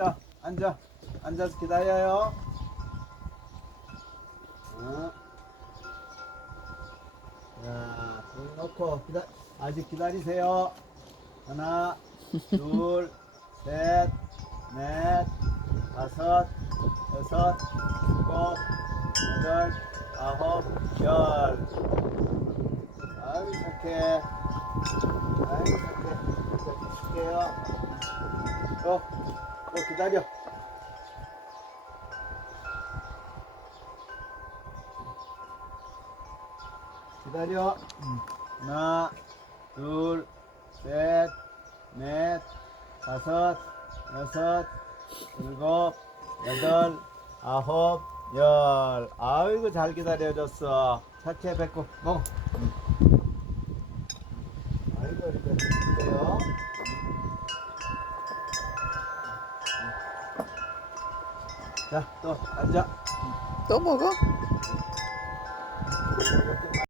앉아, 앉아, 앉아서 기다려요. 어. 자, 손 놓고 기다, 아직 기다리세요. 하나, 둘, 셋, 넷, 다섯, 여섯, 일곱, 여덟, 아홉, 열. 아유 착해. 아유 착해. 줄게요. 또, 또 기다려. 기다려. 하나, 둘, 셋, 넷, 다섯, 여섯, 일곱, 여덟, 아홉, 열. 아이고 잘 기다려줬어. 착해 뱉고 먹어. 아이고 이렇게 드세요. 자, 또 앉아. 또 먹어?